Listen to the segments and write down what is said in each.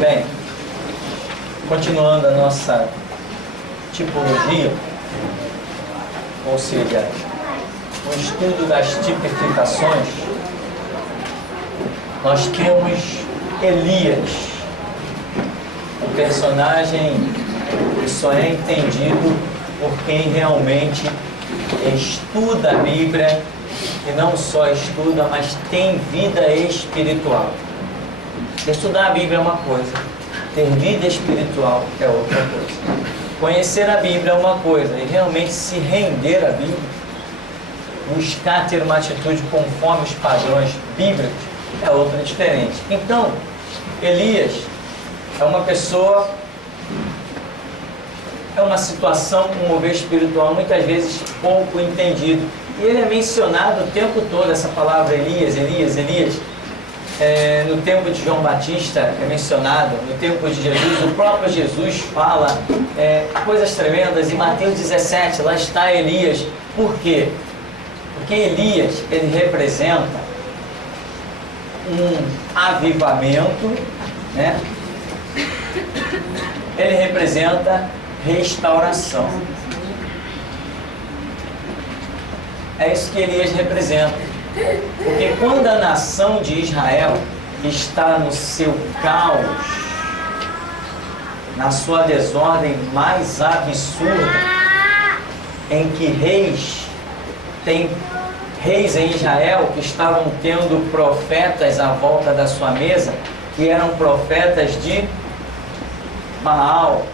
Bem, continuando a nossa tipologia, ou seja, o estudo das tipificações, nós temos Elias, um personagem que só é entendido por quem realmente estuda a Bíblia, e não só estuda, mas tem vida espiritual. Estudar a Bíblia é uma coisa, ter vida espiritual é outra coisa. Conhecer a Bíblia é uma coisa, e realmente se render à Bíblia, buscar ter uma atitude conforme os padrões bíblicos, é outra diferente. Então, Elias é uma pessoa, é uma situação, um mover espiritual muitas vezes pouco entendido. E ele é mencionado o tempo todo, essa palavra Elias, Elias, Elias. No tempo de João Batista é mencionado, no tempo de Jesus, o próprio Jesus fala coisas tremendas. Em Mateus 17, lá está Elias. Por quê? Porque Elias, ele representa um avivamento, né? Ele representa restauração. É isso que Elias representa. Porque quando a nação de Israel está no seu caos, na sua desordem mais absurda, em que tem reis em Israel que estavam tendo profetas à volta da sua mesa, que eram profetas de Baal,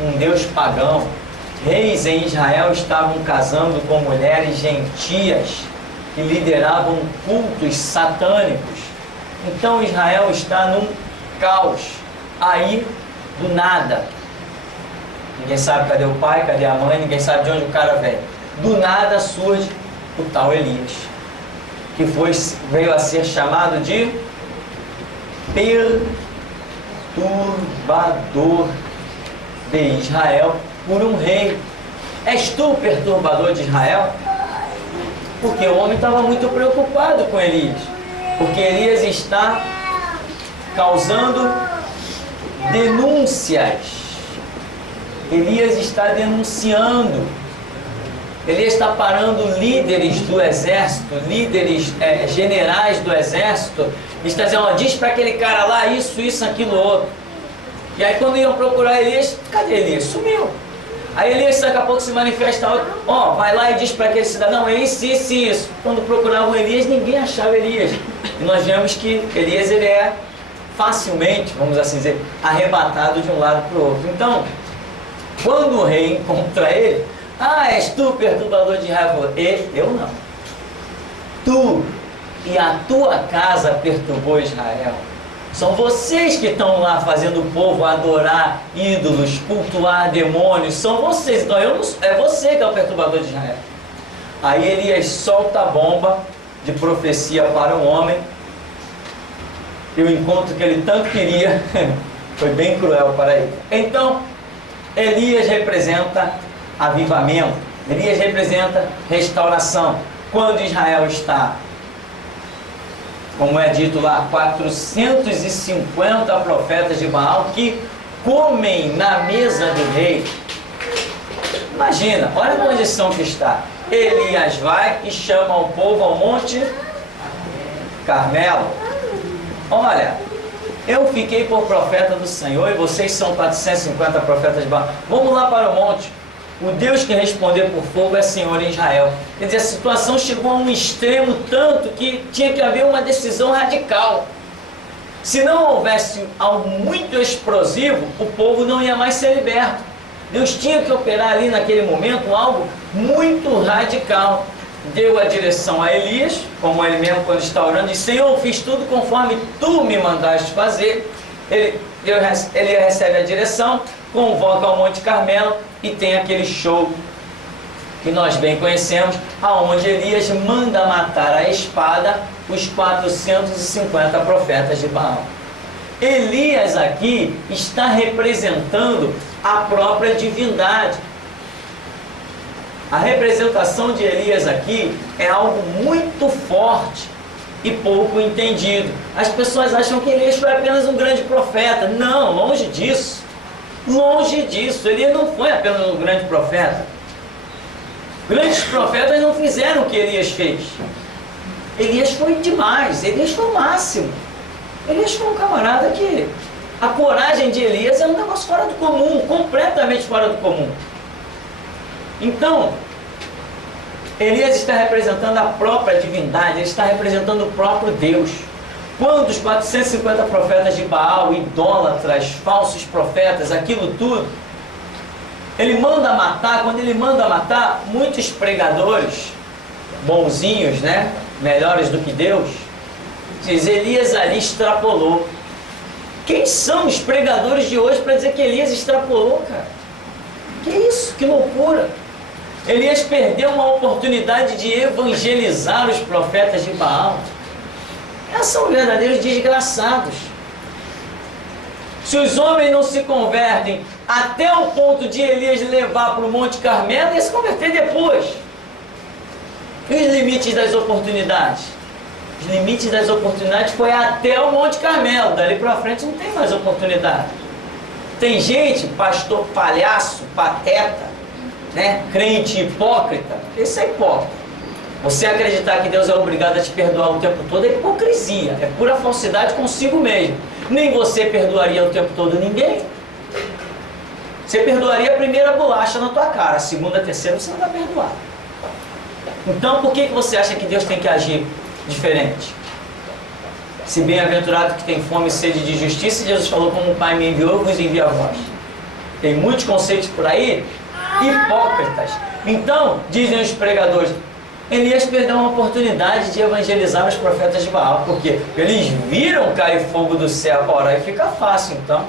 um deus pagão. Reis em Israel estavam casando com mulheres gentias que lideravam cultos satânicos. Então Israel está num caos. Aí, do nada, ninguém sabe cadê o pai, cadê a mãe, ninguém sabe de onde o cara vem. Do nada surge o tal Elias, que veio a ser chamado de perturbador de Israel por um rei. És tu o perturbador de Israel? Porque o homem estava muito preocupado com Elias. Porque Elias está causando denúncias. Elias está denunciando. Elias está parando líderes do exército, líderes generais do exército. Está dizendo, diz para aquele cara lá isso, aquilo, outro. E aí quando iam procurar Elias, cadê Elias? Sumiu. Aí Elias daqui a pouco se manifesta outro, vai lá e diz para aquele cidadão, é isso, isso e isso. Quando procuravam Elias, ninguém achava Elias. E nós vemos que Elias, ele é facilmente, vamos assim dizer, arrebatado de um lado para o outro. Então, quando o rei encontra ele, és tu perturbador de Israel? Eu não. Tu e a tua casa perturbou Israel. São vocês que estão lá fazendo o povo adorar ídolos, cultuar demônios. São vocês. Então é você que é o perturbador de Israel. Aí Elias solta a bomba de profecia para o homem. E o encontro que ele tanto queria foi bem cruel para ele. Então, Elias representa avivamento. Elias representa restauração. Quando Israel está, como é dito lá, 450 profetas de Baal que comem na mesa do rei. Imagina, olha a condição que está. Elias vai e chama o povo ao Monte Carmelo. Olha, eu fiquei por profeta do Senhor e vocês são 450 profetas de Baal. Vamos lá para o monte. O Deus que responder por fogo é Senhor em Israel. Quer dizer, a situação chegou a um extremo tanto que tinha que haver uma decisão radical. Se não houvesse algo muito explosivo, o povo não ia mais ser liberto. Deus tinha que operar ali naquele momento algo muito radical. Deu a direção a Elias, como ele mesmo quando está orando, disse, Senhor, fiz tudo conforme tu me mandaste fazer. Ele recebe a direção, convoca ao Monte Carmelo e tem aquele show que nós bem conhecemos, aonde Elias manda matar a espada os 450 profetas de Baal. Elias aqui está representando a própria divindade. A representação de Elias aqui é algo muito forte. e pouco entendido. As pessoas acham que Elias foi apenas um grande profeta. Não, longe disso. Longe disso. Elias não foi apenas um grande profeta. Grandes profetas não fizeram o que Elias fez. Elias foi demais. Elias foi o máximo. Elias foi um camarada que... A coragem de Elias é um negócio fora do comum, completamente fora do comum. Então, Elias está representando a própria divindade, ele está representando o próprio Deus. Quando os 450 profetas de Baal, idólatras, falsos profetas, aquilo tudo, ele manda matar. Quando ele manda matar, muitos pregadores, bonzinhos, né, melhores do que Deus, diz, Elias ali extrapolou. Quem são os pregadores de hoje para dizer que Elias extrapolou, cara? Que isso? Que loucura! Elias perdeu uma oportunidade de evangelizar os profetas de Baal. Eles são verdadeiros desgraçados. Se os homens não se convertem até o ponto de Elias levar para o Monte Carmelo, ia se converter depois. E os limites das oportunidades? Os limites das oportunidades foi até o Monte Carmelo. Dali para frente não tem mais oportunidade. Tem gente, pastor palhaço, pateta, né? Crente hipócrita. Esse é hipócrita. Você acreditar que Deus é obrigado a te perdoar o tempo todo é hipocrisia. É pura falsidade consigo mesmo. Nem você perdoaria o tempo todo ninguém. Você perdoaria a primeira bolacha na tua cara. A segunda, a terceira você não vai perdoar. Então por que você acha que Deus tem que agir diferente? Se bem-aventurado que tem fome e sede de justiça, Jesus falou, como o Pai me enviou, eu vos envio a vós. Tem muitos conceitos por aí, hipócritas. Então, dizem os pregadores, Elias perdeu uma oportunidade de evangelizar os profetas de Baal, porque eles viram cair fogo do céu. Ora, aí fica fácil, então.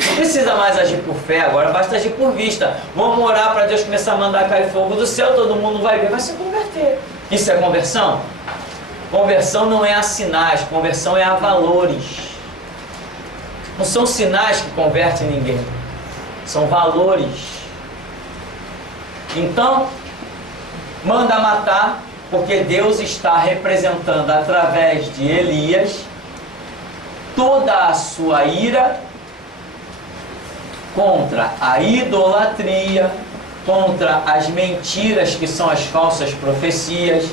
Não precisa mais agir por fé, agora basta agir por vista. Vamos orar para Deus começar a mandar cair fogo do céu, todo mundo vai ver, vai se converter. Isso é conversão? Conversão não é a sinais, conversão é a valores. Não são sinais que convertem ninguém, são valores. Então, manda matar, porque Deus está representando através de Elias toda a sua ira contra a idolatria, contra as mentiras que são as falsas profecias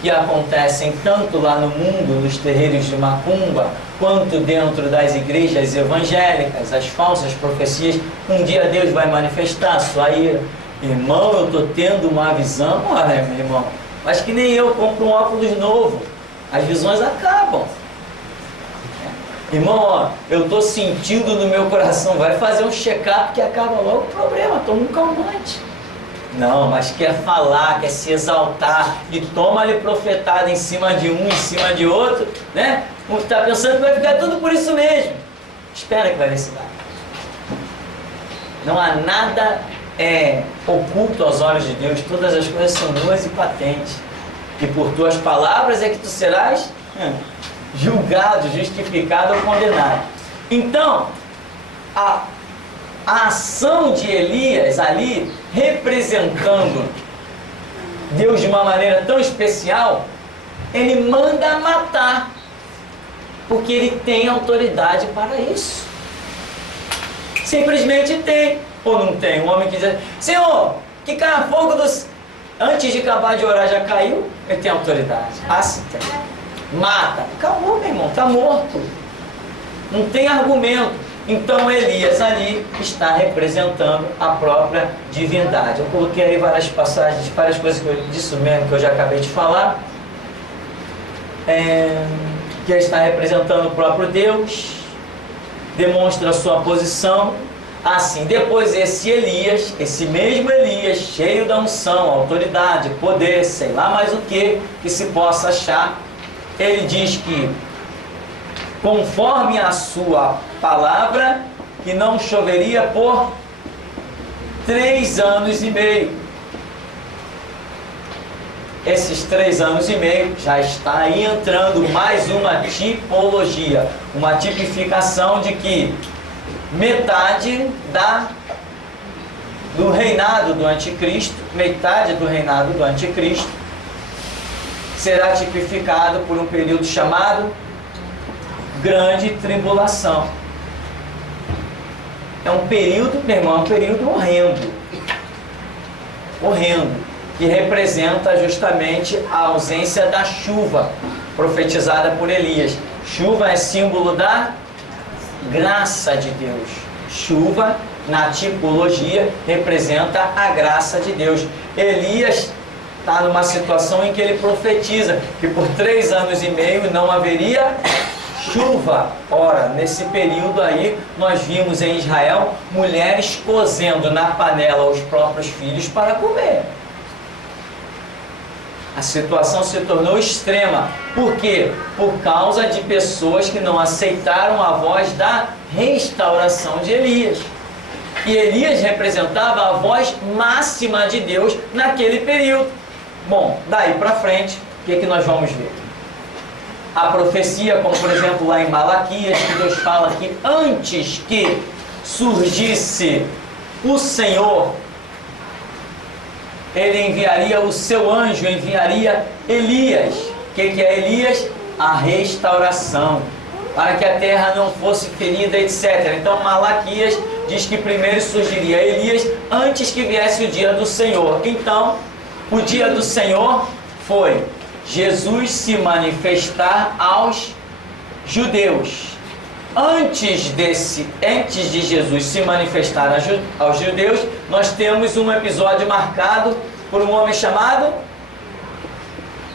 que acontecem tanto lá no mundo, nos terreiros de macumba, quanto dentro das igrejas evangélicas, as falsas profecias. Um dia Deus vai manifestar a sua ira. Irmão, eu estou tendo uma visão, olha, meu irmão, mas que nem eu compro um óculos novo, as visões acabam. Irmão, ó, eu estou sentindo no meu coração, vai fazer um check-up que acaba logo o problema, toma um calmante. Não, mas quer falar, quer se exaltar e toma ali profetada em cima de um, em cima de outro, né? Está pensando que vai ficar tudo por isso mesmo. Espera que vai ver se vai. Não há nada oculto aos olhos de Deus, todas as coisas são nuas e patentes. E por tuas palavras é que tu serás julgado, justificado ou condenado. Então, a ação de Elias ali, representando Deus de uma maneira tão especial, ele manda matar, porque ele tem autoridade para isso. Simplesmente tem, ou não tem. Um homem que diz, Senhor, que caia fogo dos... Antes de acabar de orar já caiu, ele tem autoridade. Ah, se tem. Mata. Acabou, meu irmão, está morto. Não tem argumento. Então Elias ali está representando a própria divindade. Eu coloquei aí várias passagens, várias coisas disso mesmo que eu já acabei de falar. Que ele está representando o próprio Deus, demonstra a sua posição. Assim, depois esse Elias, esse mesmo Elias, cheio da unção, autoridade, poder, sei lá mais o que se possa achar, ele diz que, conforme a sua palavra, que não choveria por 3 anos e meio. Esses 3 anos e meio já está aí entrando mais uma tipologia, uma tipificação de que metade do reinado do anticristo, metade do reinado do anticristo, será tipificado por um período chamado Grande Tribulação. É um período, meu irmão, é um período horrendo. Horrendo. Que representa justamente a ausência da chuva profetizada por Elias. Chuva é símbolo da graça de Deus. Chuva, na tipologia, representa a graça de Deus. Elias está numa situação em que ele profetiza que por 3 anos e meio não haveria chuva. Ora, nesse período aí, nós vimos em Israel mulheres cozendo na panela os próprios filhos para comer. A situação se tornou extrema. Por quê? Por causa de pessoas que não aceitaram a voz da restauração de Elias. E Elias representava a voz máxima de Deus naquele período. Bom, daí para frente, o que nós vamos ver? A profecia, como por exemplo lá em Malaquias, que Deus fala que antes que surgisse o Senhor, ele enviaria o seu anjo, enviaria Elias. O que é Elias? A restauração, para que a terra não fosse ferida, etc. Então Malaquias diz que primeiro surgiria Elias antes que viesse o dia do Senhor. Então, o dia do Senhor foi Jesus se manifestar aos judeus. Antes de Jesus se manifestar aos judeus, nós temos um episódio marcado por um homem chamado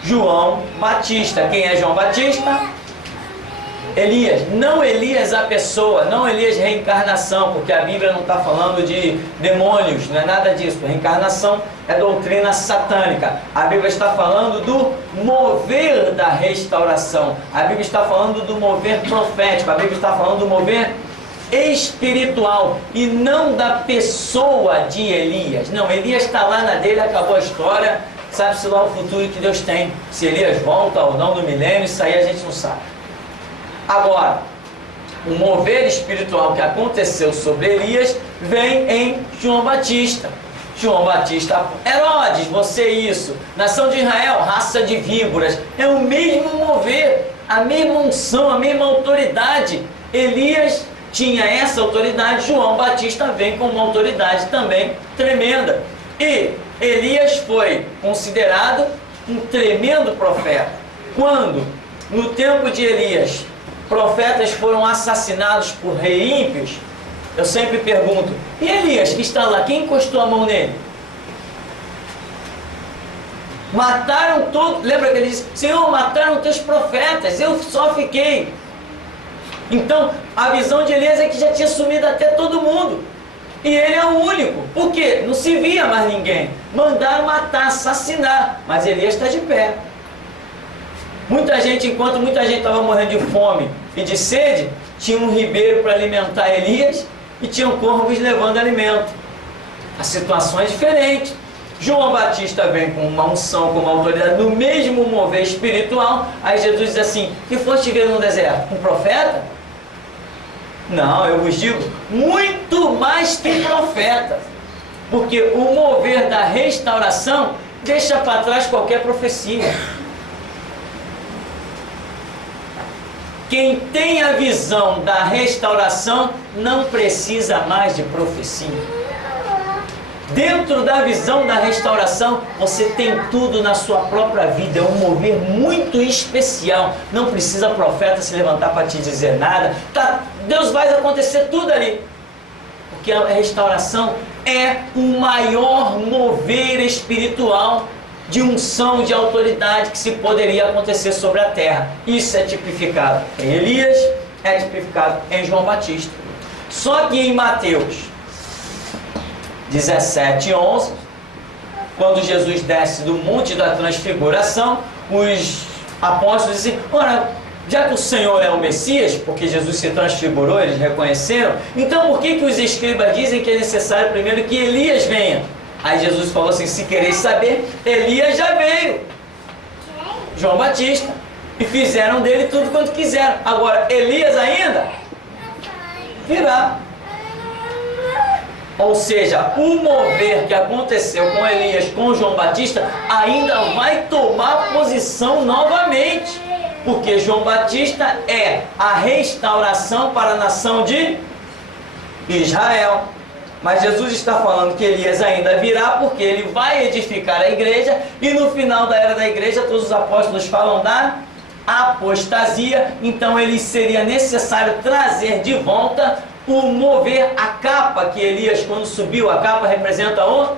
João Batista. Quem é João Batista? Elias. Não Elias a pessoa, não Elias reencarnação, porque a Bíblia não está falando de demônios, não é nada disso. Reencarnação é doutrina satânica. A Bíblia está falando do mover da restauração. A Bíblia está falando do mover profético. A Bíblia está falando do mover espiritual e não da pessoa de Elias. Não, Elias está lá na dele, acabou a história, sabe-se lá o futuro que Deus tem. Se Elias volta ou não no milênio, isso aí a gente não sabe. Agora, o mover espiritual que aconteceu sobre Elias vem em João Batista. João Batista, Herodes, você isso, nação de Israel, raça de víboras, é o mesmo mover, a mesma unção, a mesma autoridade. Elias tinha essa autoridade, João Batista vem com uma autoridade também tremenda. E Elias foi considerado um tremendo profeta. Quando, no tempo de Elias, profetas foram assassinados por reis ímpios, eu sempre pergunto, e Elias que está lá, quem encostou a mão nele? Mataram todos, lembra que ele disse, Senhor, mataram teus profetas, eu só fiquei. Então, a visão de Elias é que já tinha sumido até todo mundo, e ele é o único. Por quê? Não se via mais ninguém. Mandaram matar, assassinar, mas Elias está de pé. Muita gente, enquanto muita gente estava morrendo de fome e de sede, tinha um ribeiro para alimentar Elias e tinham corvos levando alimento. A situação é diferente. João Batista vem com uma unção, com uma autoridade, no mesmo mover espiritual. Aí Jesus diz assim, que foste ver no deserto? Um profeta? Não, eu vos digo, muito mais que profeta. Porque o mover da restauração deixa para trás qualquer profecia. Quem tem a visão da restauração não precisa mais de profecia. Dentro da visão da restauração, você tem tudo na sua própria vida. É um mover muito especial. Não precisa profeta se levantar para te dizer nada. Tá, Deus vai acontecer tudo ali. Porque a restauração é o maior mover espiritual de unção, de autoridade que se poderia acontecer sobre a terra. Isso é tipificado em Elias, é tipificado em João Batista. Só que em Mateus 17:11, quando Jesus desce do Monte da Transfiguração, os apóstolos dizem, ora, já que o Senhor é o Messias, porque Jesus se transfigurou, eles reconheceram, então por que os escribas dizem que é necessário primeiro que Elias venha? Aí Jesus falou assim, se quereis saber, Elias já veio. João Batista. E fizeram dele tudo quanto quiseram. Agora, Elias ainda virá. Ou seja, o mover que aconteceu com Elias, com João Batista, ainda vai tomar posição posição novamente, porque João Batista é a restauração para a nação de Israel. Mas Jesus está falando que Elias ainda virá, porque ele vai edificar a igreja, e no final da era da igreja todos os apóstolos falam da apostasia. Então ele seria necessário trazer de volta o mover, a capa que Elias, quando subiu, a capa representa o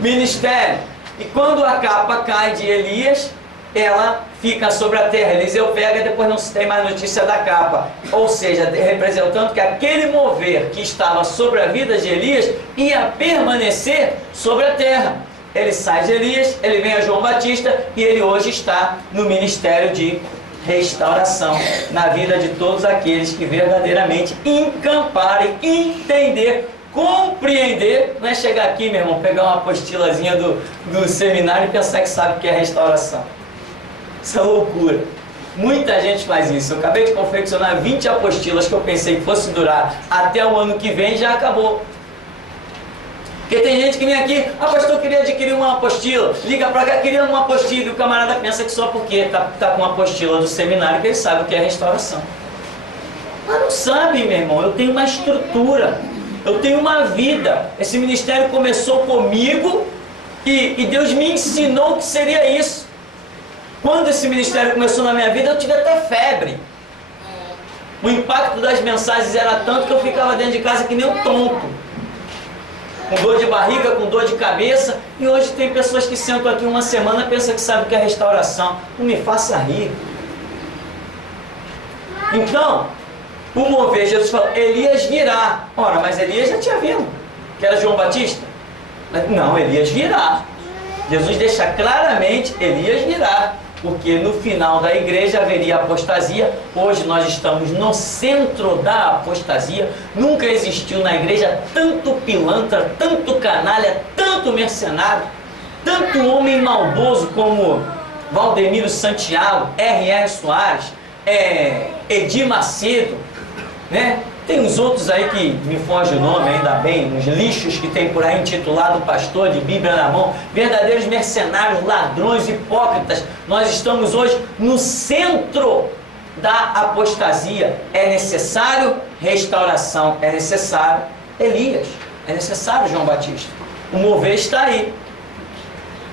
ministério, e quando a capa cai de Elias, ela fica sobre a terra. Eliseu pega e depois não se tem mais notícia da capa, ou seja, representando que aquele mover que estava sobre a vida de Elias ia permanecer sobre a terra. Ele sai de Elias, ele vem a João Batista, e ele hoje está no ministério de restauração na vida de todos aqueles que verdadeiramente encamparem, entender, compreender. Não é chegar aqui, meu irmão, pegar uma apostilazinha do seminário e pensar que sabe o que é restauração. Isso é loucura. Muita gente faz isso. Eu acabei de confeccionar 20 apostilas que eu pensei que fosse durar até o ano que vem, já acabou. Porque tem gente que vem aqui, pastor, queria adquirir uma apostila, liga pra cá, queria uma apostila, e o camarada pensa que só porque tá com uma apostila do seminário que ele sabe o que é restauração. Mas não sabe, meu irmão. Eu tenho uma estrutura, eu tenho uma vida. Esse ministério começou comigo e Deus me ensinou o que seria isso. Quando esse ministério começou na minha vida, eu tive até febre. O impacto das mensagens era tanto que eu ficava dentro de casa que nem um tonto, com dor de barriga, com dor de cabeça. E hoje tem pessoas que sentam aqui uma semana e pensam que sabem o que é restauração. Não me faça rir. Então, o mover, Jesus falou, Elias virá. Ora, mas Elias já tinha vindo, que era João Batista. Mas, não, Elias virá. Jesus deixa claramente, Elias virá, porque no final da igreja haveria apostasia. Hoje nós estamos no centro da apostasia. Nunca existiu na igreja tanto pilantra, tanto canalha, tanto mercenário, tanto homem maldoso como Valdemiro Santiago, R.R. Soares, Edir Macedo, né? Tem uns outros aí que me foge o nome, ainda bem, uns lixos que tem por aí intitulado pastor de Bíblia na mão, verdadeiros mercenários, ladrões, hipócritas. Nós estamos hoje no centro da apostasia. É necessário restauração, é necessário Elias, é necessário João Batista. O mover está aí.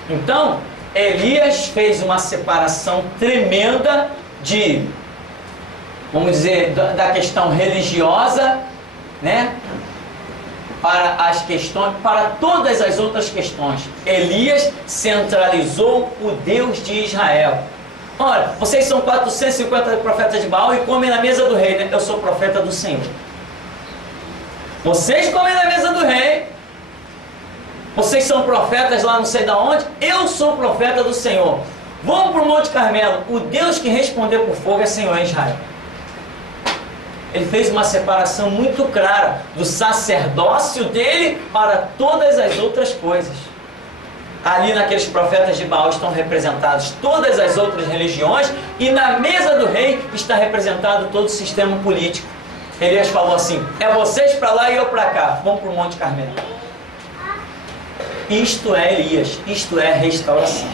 Então, Elias fez uma separação tremenda de, vamos dizer, da questão religiosa, né, para as questões, para todas as outras questões. Elias centralizou o Deus de Israel. Ora, vocês são 450 profetas de Baal e comem na mesa do rei, né? Eu sou profeta do Senhor. Vocês comem na mesa do rei. Vocês são profetas lá não sei de onde. Eu sou profeta do Senhor. Vamos para o Monte Carmelo. O Deus que responder por fogo é Senhor em Israel. Ele fez uma separação muito clara do sacerdócio dele para todas as outras coisas. Ali naqueles profetas de Baal estão representados todas as outras religiões, e na mesa do rei está representado todo o sistema político. Elias falou assim, é vocês para lá e eu para cá, vamos para o Monte Carmelo. Isto é Elias, isto é restauração.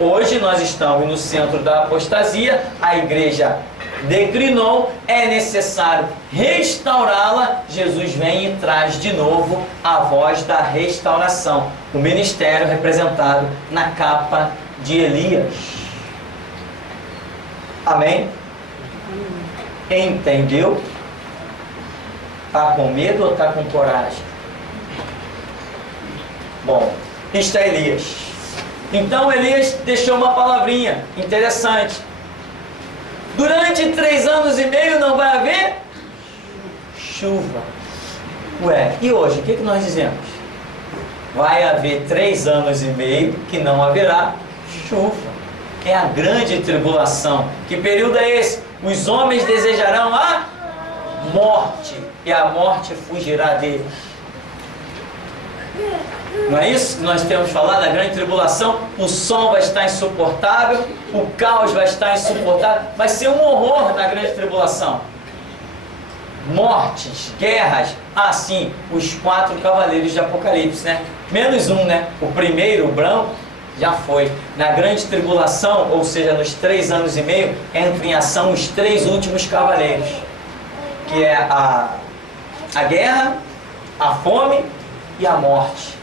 Hoje nós estamos no centro da apostasia, a igreja declinou, é necessário restaurá-la. Jesus vem e traz de novo a voz da restauração, o ministério representado na capa de Elias. Amém? Entendeu? Está com medo ou está com coragem? Bom, isto é Elias. Então Elias deixou uma palavrinha interessante. Durante 3 anos e meio não vai haver chuva. Ué, e hoje, o que nós dizemos? Vai haver 3 anos e meio que não haverá chuva. É a grande tribulação. Que período é esse? Os homens desejarão a morte, e a morte fugirá deles. Não é isso que nós temos falado, a grande tribulação? O sol vai estar insuportável, o caos vai estar insuportável, vai ser um horror na grande tribulação. Mortes, guerras, assim, os 4 cavaleiros de Apocalipse, né? Menos um, né? O primeiro, o branco, Já foi. Na grande tribulação, ou seja, nos 3 anos e meio, entram em ação os 3 últimos cavaleiros, que é a guerra, a fome e a morte.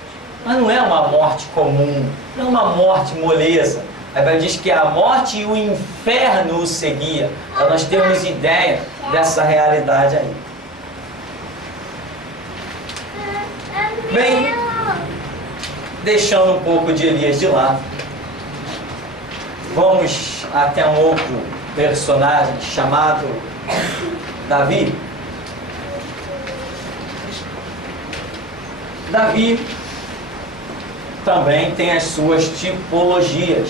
Mas não é uma morte comum, não é uma morte moleza. A Bíblia diz que a morte e o inferno o seguia. Então nós temos ideia dessa realidade aí. Bem, deixando um pouco de Elias de lado, vamos até um outro personagem chamado Davi. Davi também tem as suas tipologias.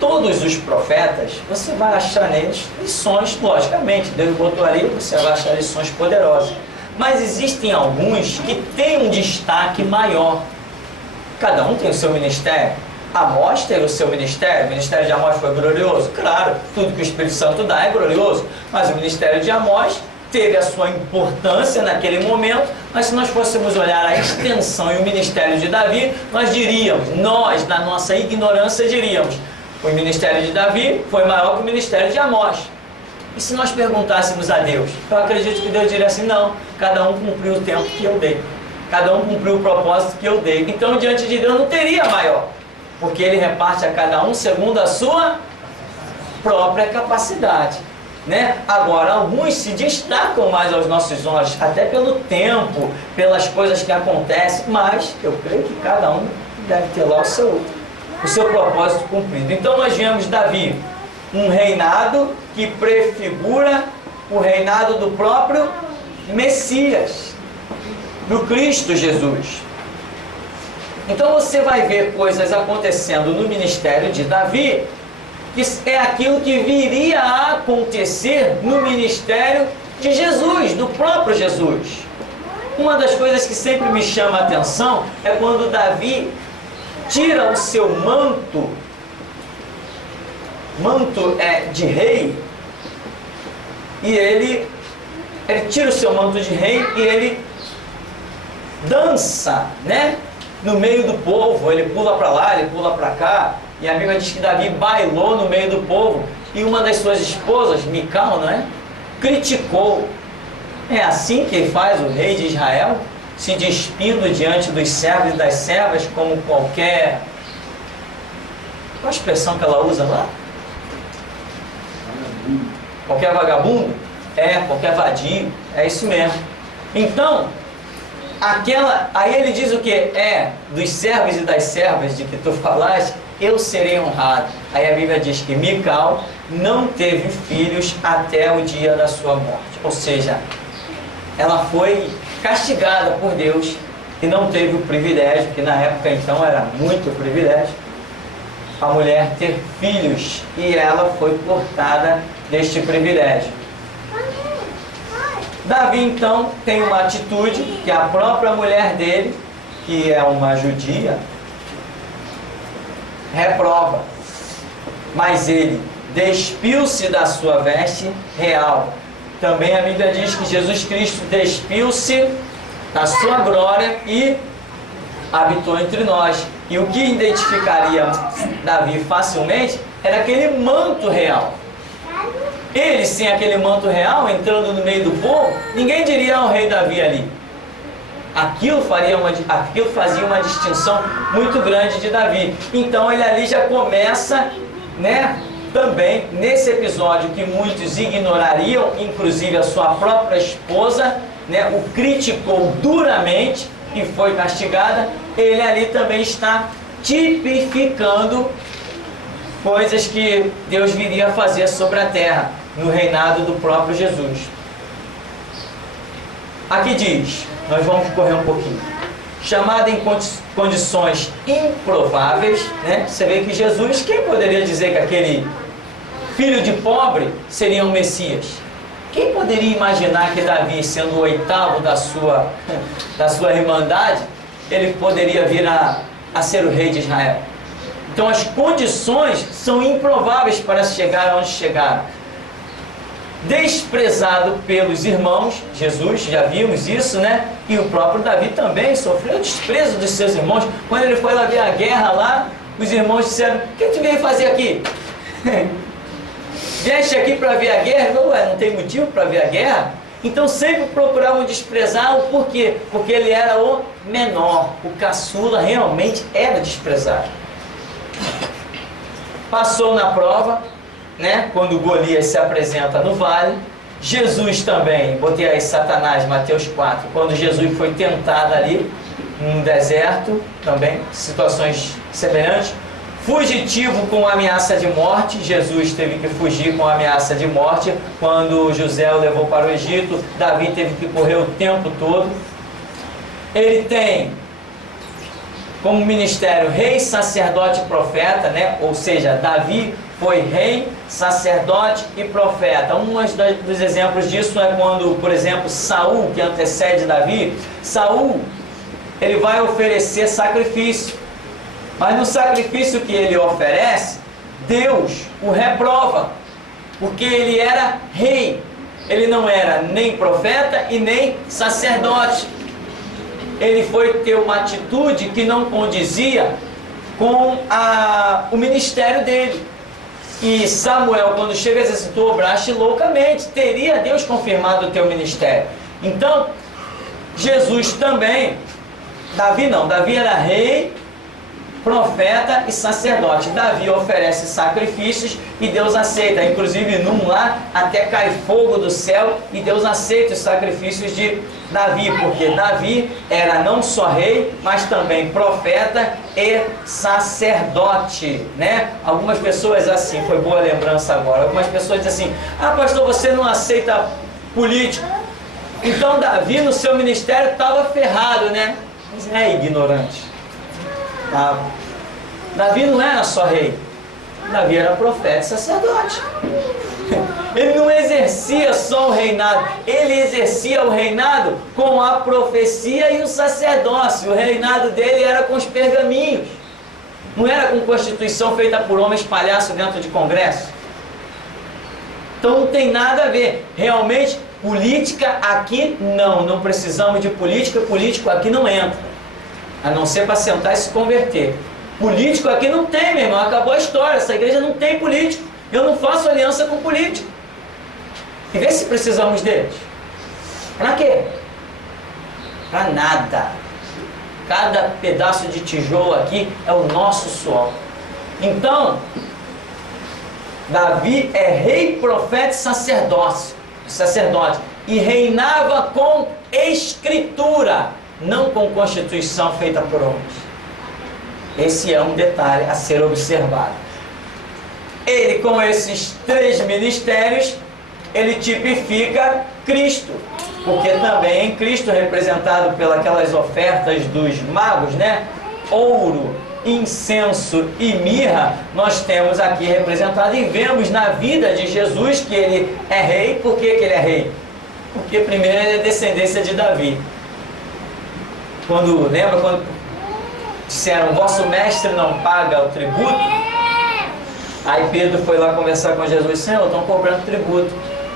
Todos os profetas, você vai achar neles lições, logicamente, Deus botou ali, você vai achar lições poderosas. Mas existem alguns que têm um destaque maior. Cada um tem o seu ministério. Amós teve o seu ministério. O ministério de Amós foi glorioso? Claro, tudo que o Espírito Santo dá é glorioso. Mas o ministério de Amós teve a sua importância naquele momento. Mas se nós fôssemos olhar a extensão e o ministério de Davi, nós diríamos, nós, na nossa ignorância, diríamos, o ministério de Davi foi maior que o ministério de Amós. E se nós perguntássemos a Deus? Eu acredito que Deus diria assim, não, cada um cumpriu o tempo que eu dei. Cada um cumpriu o propósito que eu dei. Então, diante de Deus, não teria maior. Porque Ele reparte a cada um segundo a sua própria capacidade. Né? Agora, alguns se destacam mais aos nossos olhos, até pelo tempo, pelas coisas que acontecem, mas eu creio que cada um deve ter lá o seu propósito cumprido. Então, nós vemos Davi, um reinado que prefigura o reinado do próprio Messias, do Cristo Jesus. Então você vai ver coisas acontecendo no ministério de Davi, que é aquilo que viria a acontecer no ministério de Jesus, do próprio Jesus. Uma das coisas que sempre me chama a atenção é quando Davi tira o seu manto de rei, e ele tira o seu manto de rei e ele dança, né? No meio do povo, ele pula para lá, ele pula para cá, e a Bíblia diz que Davi bailou no meio do povo, e uma das suas esposas, Mical, não é? Criticou. É assim que faz o rei de Israel, se despindo diante dos servos e das servas, como qualquer... Qual a expressão que ela usa lá? Qualquer vagabundo? Qualquer vadio, é isso mesmo. Então, aí ele diz o que? Dos servos e das servas de que tu falaste, eu serei honrado. Aí a Bíblia diz que Mical não teve filhos até o dia da sua morte. Ou seja, ela foi castigada por Deus e não teve o privilégio, que na época então era muito privilégio, a mulher ter filhos, e ela foi cortada deste privilégio. Davi então tem uma atitude que a própria mulher dele, que é uma judia, reprova. Mas ele despiu-se da sua veste real. Também a Bíblia diz que Jesus Cristo despiu-se da sua glória e habitou entre nós. E o que identificaria Davi facilmente era aquele manto real. Ele, sem aquele manto real, entrando no meio do povo, ninguém diria o rei Davi ali. Aquilo fazia uma distinção muito grande de Davi. Então ele ali já começa, né, também nesse episódio que muitos ignorariam, inclusive a sua própria esposa, né, o criticou duramente e foi castigada. Ele ali também está tipificando coisas que Deus viria a fazer sobre a terra, no reinado do próprio Jesus. Aqui diz, nós vamos correr um pouquinho, chamado em condições improváveis, né? Você vê que Jesus, quem poderia dizer que aquele filho de pobre seria um Messias? Quem poderia imaginar que Davi, sendo o 8º da sua irmandade, ele poderia vir a ser o rei de Israel? Então as condições são improváveis para chegar onde chegaram. desprezado pelos irmãos. Jesus, já vimos isso, né? E o próprio Davi também sofreu o desprezo dos seus irmãos. Quando ele foi lá ver a guerra lá, os irmãos disseram: o que tu veio fazer aqui? Vieste aqui para ver a guerra? Não, não tem motivo para ver a guerra? Então sempre procuravam desprezá-lo. Por quê? Porque ele era o menor. O caçula realmente era desprezado. Passou na prova, né? Quando Golias se apresenta no vale. Jesus também, botei aí Satanás, Mateus 4, quando Jesus foi tentado ali no deserto, também situações semelhantes. Fugitivo com ameaça de morte, Jesus teve que fugir com ameaça de morte. Quando José o levou para o Egito, Davi teve que correr o tempo todo. Ele tem como ministério rei, sacerdote e profeta, né? Ou seja, Davi foi rei, sacerdote e profeta. Um dos exemplos disso é quando, por exemplo, Saul, que antecede Davi, Saul, ele vai oferecer sacrifício. Mas no sacrifício que ele oferece, Deus o reprova, porque ele era rei, ele não era nem profeta e nem sacerdote. Ele foi ter uma atitude que não condizia com o ministério dele. E Samuel, quando chega, diz assim: tu obraste loucamente, teria Deus confirmado o teu ministério. Então, Jesus também, Davi não, Davi era rei, profeta e sacerdote. Davi oferece sacrifícios e Deus aceita. Inclusive num lá até cai fogo do céu e Deus aceita os sacrifícios de Davi, porque Davi era não só rei, mas também profeta e sacerdote, né? Algumas pessoas assim, foi boa lembrança agora, algumas pessoas dizem assim: ah, pastor, você não aceita político, então Davi no seu ministério estava ferrado, né? Mas é ignorante. Davi não era só rei, Davi era profeta e sacerdote. Ele não exercia só o reinado, ele exercia o reinado com a profecia e o sacerdócio. O reinado dele era com os pergaminhos, não era com constituição feita por homens palhaços dentro de congresso. Então não tem nada a ver. Realmente, política aqui não precisamos de política, político aqui não entra, a não ser para sentar e se converter. Político aqui não tem, meu irmão, acabou a história, essa igreja não tem político, eu não faço aliança com político. E vê se precisamos deles. Para quê? Para nada. Cada pedaço de tijolo aqui é o nosso suor. Então, Davi é rei, profeta e sacerdote, e reinava com escritura, não com constituição feita por homens. Esse é um detalhe a ser observado. Ele, com esses 3 ministérios, ele tipifica Cristo, porque também Cristo, representado pelas ofertas dos magos, né? Ouro, incenso e mirra, nós temos aqui representado e vemos na vida de Jesus que ele é rei. Por que ele é rei? Porque primeiro ele é descendência de Davi. Lembra quando disseram: vosso mestre não paga o tributo? Aí Pedro foi lá conversar com Jesus: Senhor, estão cobrando tributo.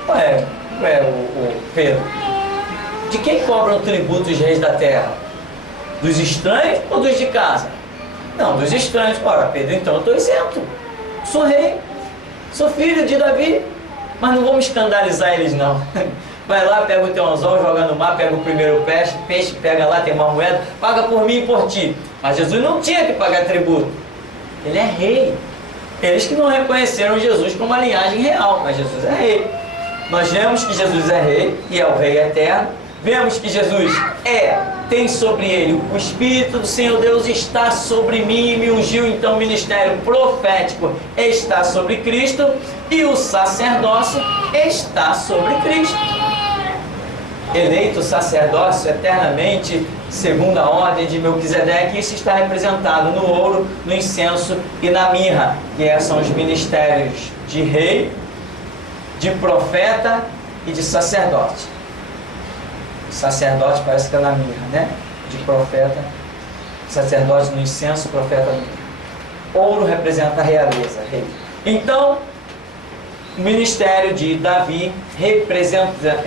Ué, Pedro, de quem cobram tributo os reis da terra? Dos estranhos ou dos de casa? Não, dos estranhos. Ora, Pedro, então eu estou isento. Sou rei, sou filho de Davi, mas não vamos escandalizar eles não. Vai lá, pega o teu anzol, joga no mar, pega o primeiro peixe, pega lá, tem uma moeda, paga por mim e por ti. Mas Jesus não tinha que pagar tributo. Ele é rei. Eles que não reconheceram Jesus como a linhagem real, mas Jesus é rei. Nós vemos que Jesus é rei e é o rei eterno. Vemos que Jesus tem sobre ele o Espírito do Senhor Deus está sobre mim e me ungiu. Então o ministério profético está sobre Cristo e o sacerdócio está sobre Cristo. Eleito sacerdócio eternamente, segundo a ordem de Melquisedeque, isso está representado no ouro, no incenso e na mirra, que são os ministérios de rei, de profeta e de sacerdote. Sacerdote parece que é na mirra, né? De profeta, sacerdote no incenso, profeta no mirra. Ouro representa a realeza, rei. Então, O ministério de Davi representa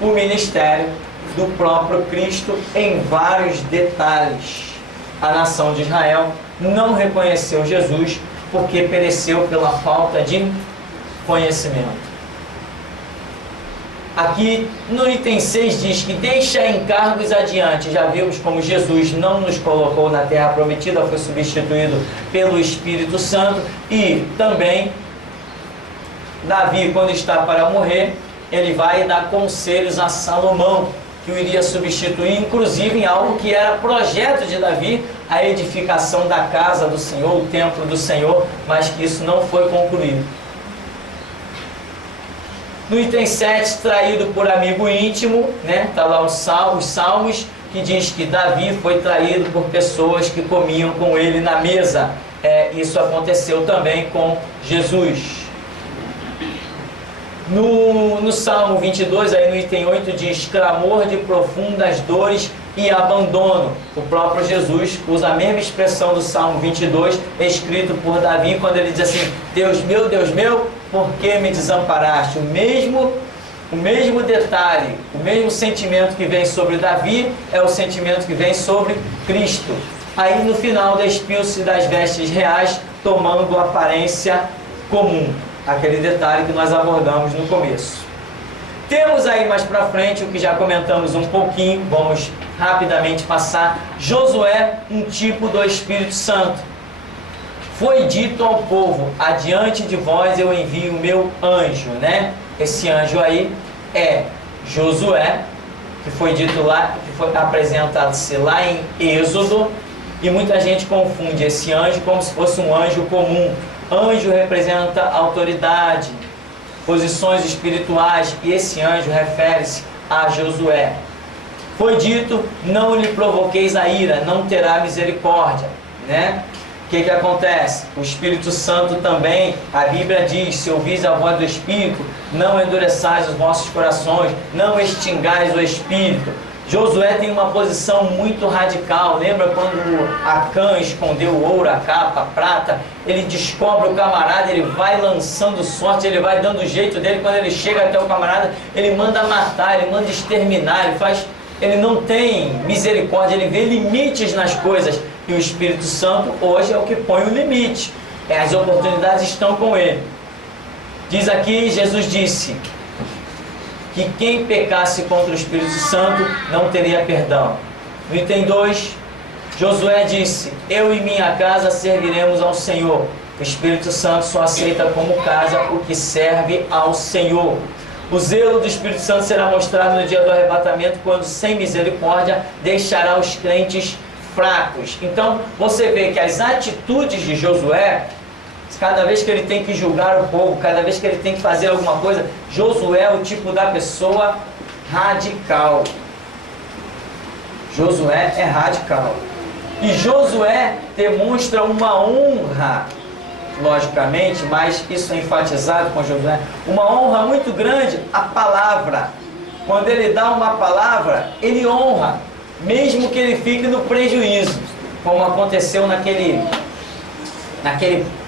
o ministério do próprio Cristo em vários detalhes. A nação de Israel não reconheceu Jesus porque pereceu pela falta de conhecimento. Aqui no item 6 diz que deixa encargos adiante. Já vimos como Jesus não nos colocou na terra prometida, foi substituído pelo Espírito Santo. E também Davi, quando está para morrer, ele vai dar conselhos a Salomão, que o iria substituir, inclusive em algo que era projeto de Davi, a edificação da casa do Senhor, o templo do Senhor, mas que isso não foi concluído. No item 7, traído por amigo íntimo, né? Está lá os Salmos, que diz que Davi foi traído por pessoas que comiam com ele na mesa. Isso aconteceu também com Jesus. No Salmo 22, aí no item 8, diz clamor de profundas dores e abandono. O próprio Jesus usa a mesma expressão do Salmo 22, escrito por Davi, quando ele diz assim: Deus meu, por que me desamparaste? O mesmo detalhe, o mesmo sentimento que vem sobre Davi é o sentimento que vem sobre Cristo. Aí no final despiu-se das vestes reais, tomando aparência comum. Aquele detalhe que nós abordamos no começo. Temos aí mais para frente o que já comentamos um pouquinho, vamos rapidamente passar. Josué, um tipo do Espírito Santo. Foi dito ao povo: adiante de vós eu envio o meu anjo, né? Esse anjo aí é Josué, que foi dito lá, que foi apresentado-se lá em Êxodo, e muita gente confunde esse anjo como se fosse um anjo comum. Anjo representa autoridade, posições espirituais, e esse anjo refere-se a Josué. Foi dito: não lhe provoqueis a ira, não terá misericórdia, né? O que acontece? O Espírito Santo também, a Bíblia diz: se ouvis a voz do Espírito, não endureçais os vossos corações, não extingais o Espírito. Josué tem uma posição muito radical. Lembra quando Acã escondeu o ouro, a capa, a prata? Ele descobre o camarada, ele vai lançando sorte, ele vai dando o jeito dele. Quando ele chega até o camarada, ele manda matar, ele manda exterminar, ele não tem misericórdia, ele vê limites nas coisas. E o Espírito Santo hoje é o que põe o limite. As oportunidades estão com ele. Diz aqui, Jesus disse que quem pecasse contra o Espírito Santo não teria perdão. No item 2, Josué disse: eu e minha casa serviremos ao Senhor. O Espírito Santo só aceita como casa o que serve ao Senhor. O zelo do Espírito Santo será mostrado no dia do arrebatamento, quando sem misericórdia deixará os crentes fracos. Então você vê que as atitudes de Josué, cada vez que ele tem que julgar o povo, cada vez que ele tem que fazer alguma coisa, Josué é o tipo da pessoa radical. Josué é radical. E Josué demonstra uma honra, logicamente, mas isso é enfatizado com Josué, uma honra muito grande à palavra. Quando ele dá uma palavra, ele honra, mesmo que ele fique no prejuízo, como aconteceu naquele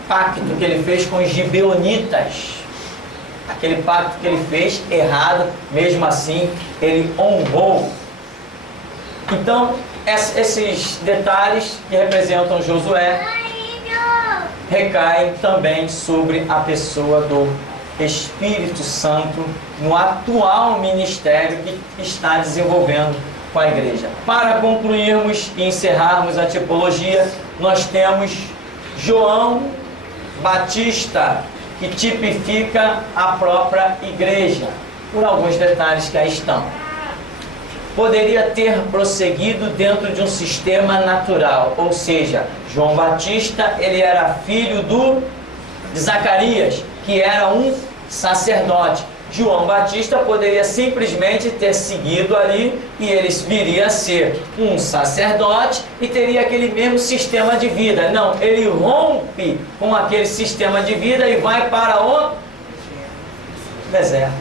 pacto que ele fez com os gibeonitas. Aquele pacto que ele fez errado, mesmo assim ele honrou. Então esses detalhes que representam Josué recaem também sobre a pessoa do Espírito Santo no atual ministério que está desenvolvendo com a igreja. Para concluirmos e encerrarmos a tipologia, nós temos João Batista, que tipifica a própria igreja, por alguns detalhes que aí estão. Poderia ter prosseguido dentro de um sistema natural, ou seja, João Batista, ele era filho de Zacarias, que era um sacerdote. João Batista poderia simplesmente ter seguido ali e ele viria a ser um sacerdote e teria aquele mesmo sistema de vida. Não, ele rompe com aquele sistema de vida e vai para o deserto.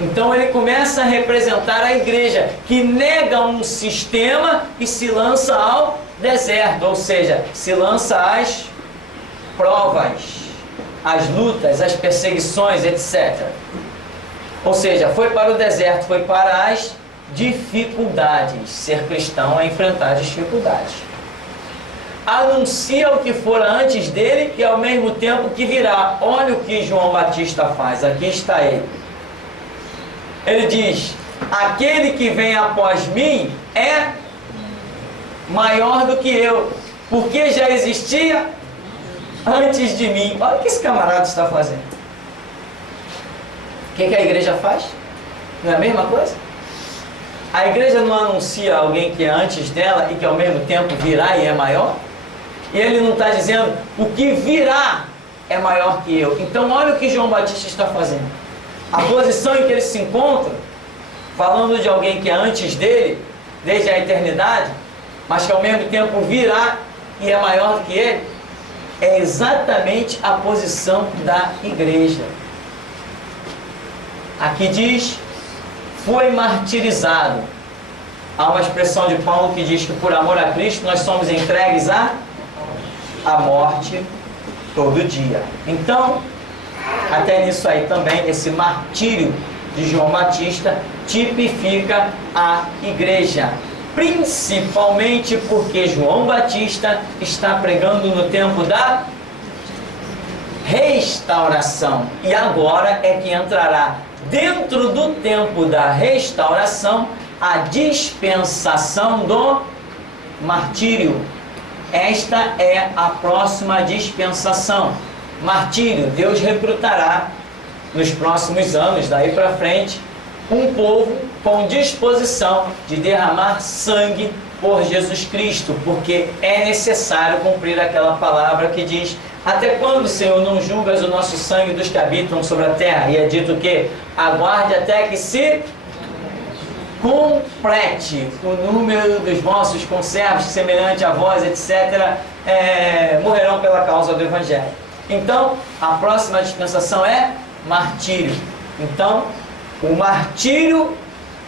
Então ele começa a representar a igreja que nega um sistema e se lança ao deserto, ou seja, se lança às provas. as lutas, as perseguições, etc. Ou seja, foi para o deserto, foi para as dificuldades. Ser cristão é enfrentar as dificuldades. Anuncia o que fora antes dele e ao mesmo tempo que virá. Olha o que João Batista faz, aqui está ele. Ele diz: aquele que vem após mim é maior do que eu, porque já existia antes de mim. Olha o que esse camarada está fazendo. O que a igreja faz? Não é a mesma coisa? A igreja não anuncia alguém que é antes dela e que ao mesmo tempo virá e é maior? E ele não está dizendo o que virá é maior que eu. Então olha o que João Batista está fazendo. A posição em que ele se encontra, falando de alguém que é antes dele, desde a eternidade, mas que ao mesmo tempo virá e é maior do que ele, é exatamente a posição da igreja. Aqui diz: foi martirizado. Há uma expressão de Paulo que diz que por amor a Cristo nós somos entregues à morte todo dia. Então, até nisso aí também, esse martírio de João Batista tipifica a igreja. Principalmente porque João Batista está pregando no tempo da restauração. E agora é que entrará dentro do tempo da restauração a dispensação do martírio. Esta é a próxima dispensação. Martírio, Deus recrutará nos próximos anos, daí para frente, um povo com disposição de derramar sangue por Jesus Cristo, porque é necessário cumprir aquela palavra que diz: até quando, Senhor, não julgas o nosso sangue dos que habitam sobre a terra? E é dito que aguarde até que se complete o número dos vossos conservos, semelhante a vós, etc., morrerão pela causa do Evangelho. Então, a próxima dispensação é martírio. Então, o martírio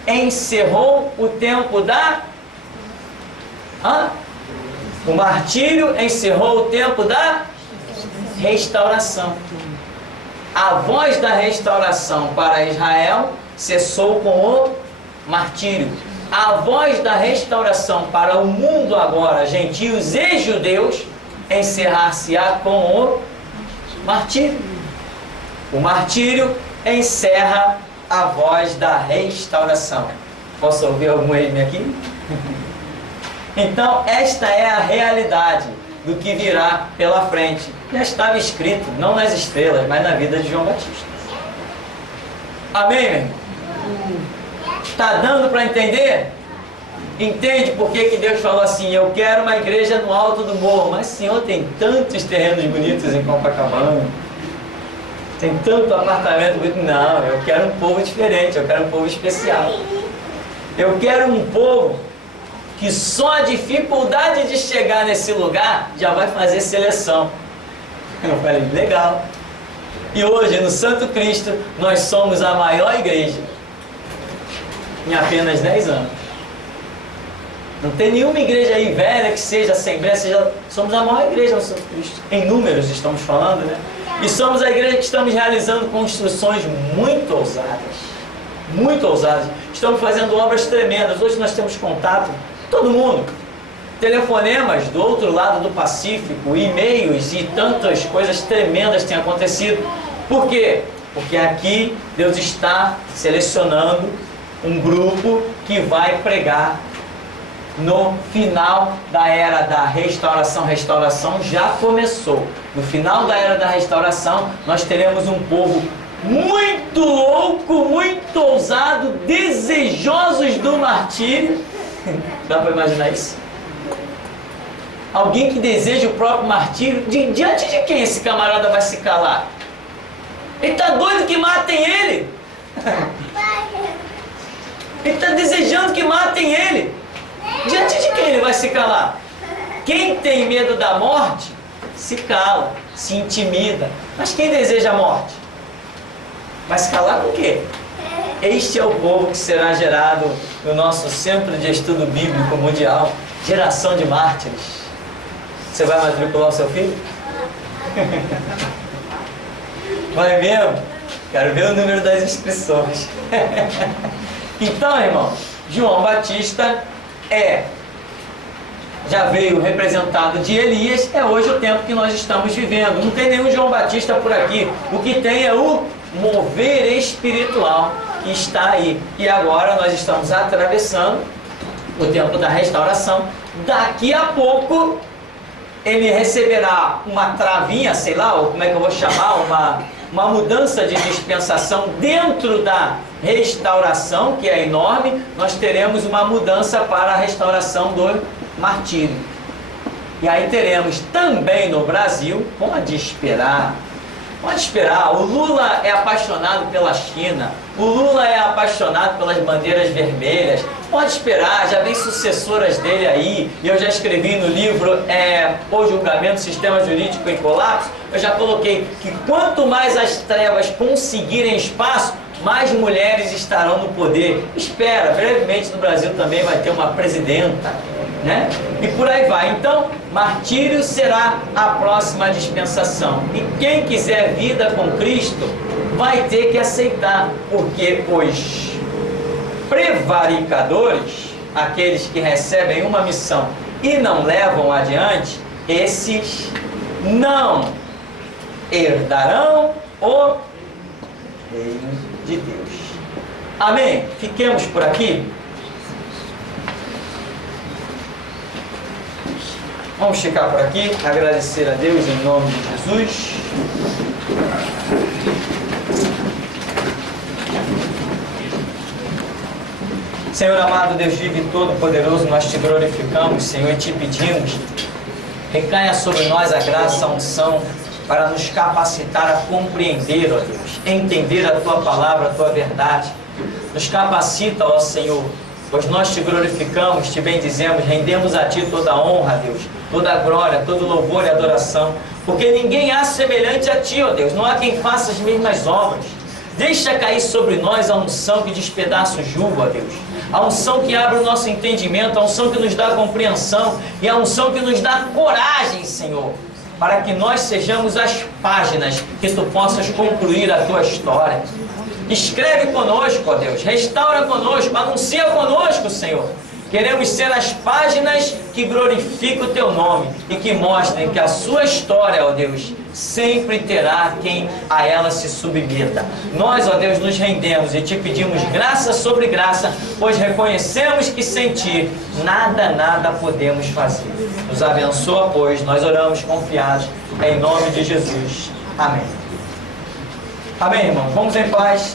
encerrou o tempo da... O martírio encerrou o tempo da restauração. A voz da restauração para Israel cessou com o martírio. A voz da restauração para o mundo agora, gentios e judeus, encerrar-se-á com o martírio. O martírio encerra a voz da restauração. Posso ouvir algum erro aqui? Então, esta é a realidade do que virá pela frente. Já estava escrito, não nas estrelas, mas na vida de João Batista. Amém, meu irmão? Está dando para entender? Entende por que Deus falou assim: eu quero uma igreja no alto do morro. Mas, Senhor, tem tantos terrenos bonitos em Copacabana, tem tanto apartamento bonito. Não, eu quero um povo diferente, eu quero um povo especial. Eu quero um povo que só a dificuldade de chegar nesse lugar já vai fazer seleção. Eu falei, legal. E hoje, no Santo Cristo, nós somos a maior igreja em apenas 10 anos. Não tem nenhuma igreja aí velha que seja Assembleia, somos a maior igreja no Santo Cristo. Em números estamos falando, né? E somos a igreja que estamos realizando construções muito ousadas. Muito ousadas. Estamos fazendo obras tremendas. Hoje nós temos contato, todo mundo. Telefonemas do outro lado do Pacífico, e-mails e tantas coisas tremendas têm acontecido. Por quê? Porque aqui Deus está selecionando um grupo que vai pregar no final da era da restauração. Restauração já começou. No final da era da restauração, nós teremos um povo muito louco, muito ousado, desejosos do martírio. Dá para imaginar isso? Alguém que deseja o próprio martírio. Diante de quem esse camarada vai se calar? Ele está doido que matem ele. Ele está desejando que matem ele. Diante de quem ele vai se calar? Quem tem medo da morte, se cala, se intimida. Mas quem deseja a morte? Vai se calar com o quê? Este é o povo que será gerado no nosso Centro de Estudo Bíblico Mundial. Geração de mártires. Você vai matricular o seu filho? Vai mesmo? Quero ver o número das inscrições. Então, irmão, João Batista já veio representado de Elias, é hoje o tempo que nós estamos vivendo. Não tem nenhum João Batista por aqui. O que tem é o mover espiritual que está aí. E agora nós estamos atravessando o tempo da restauração. Daqui a pouco ele receberá uma travinha, sei lá, ou como é que eu vou chamar, uma mudança de dispensação dentro da restauração, que é enorme. Nós teremos uma mudança para a restauração do martírio. E aí teremos também no Brasil, pode esperar, o Lula é apaixonado pela China, o Lula é apaixonado pelas bandeiras vermelhas, pode esperar, já vem sucessoras dele aí. E eu já escrevi no livro O Julgamento, Sistema Jurídico em Colapso, eu já coloquei que quanto mais as trevas conseguirem espaço, mais mulheres estarão no poder. Espera, brevemente no Brasil também vai ter uma presidenta, né? E por aí vai. Então, martírio será a próxima dispensação. E quem quiser vida com Cristo vai ter que aceitar, porque os prevaricadores, aqueles que recebem uma missão e não levam adiante, esses não herdarão o reino de Deus. Amém? Fiquemos por aqui. Vamos ficar por aqui, agradecer a Deus em nome de Jesus. Senhor amado, Deus vivo e todo-poderoso, nós te glorificamos, Senhor, e te pedimos, recaia sobre nós a graça, a unção, para nos capacitar a compreender, ó Deus, entender a Tua palavra, a Tua verdade. Nos capacita, ó Senhor, pois nós te glorificamos, te bendizemos, rendemos a Ti toda a honra, Deus, toda a glória, todo louvor e adoração, porque ninguém há semelhante a Ti, ó Deus, não há quem faça as mesmas obras. Deixa cair sobre nós a unção que despedaça o jugo, ó Deus, a unção que abre o nosso entendimento, a unção que nos dá compreensão e a unção que nos dá coragem, Senhor, para que nós sejamos as páginas que Tu possas concluir a Tua história. Escreve conosco, ó Deus, restaura conosco, anuncia conosco, Senhor. Queremos ser as páginas que glorificam o Teu nome e que mostrem que a Sua história, ó Deus, sempre terá quem a ela se submeta. Nós, ó Deus, nos rendemos e Te pedimos graça sobre graça, pois reconhecemos que sem Ti nada podemos fazer. Nos abençoa, pois nós oramos confiados em nome de Jesus. Amém. Amém, irmãos. Vamos em paz.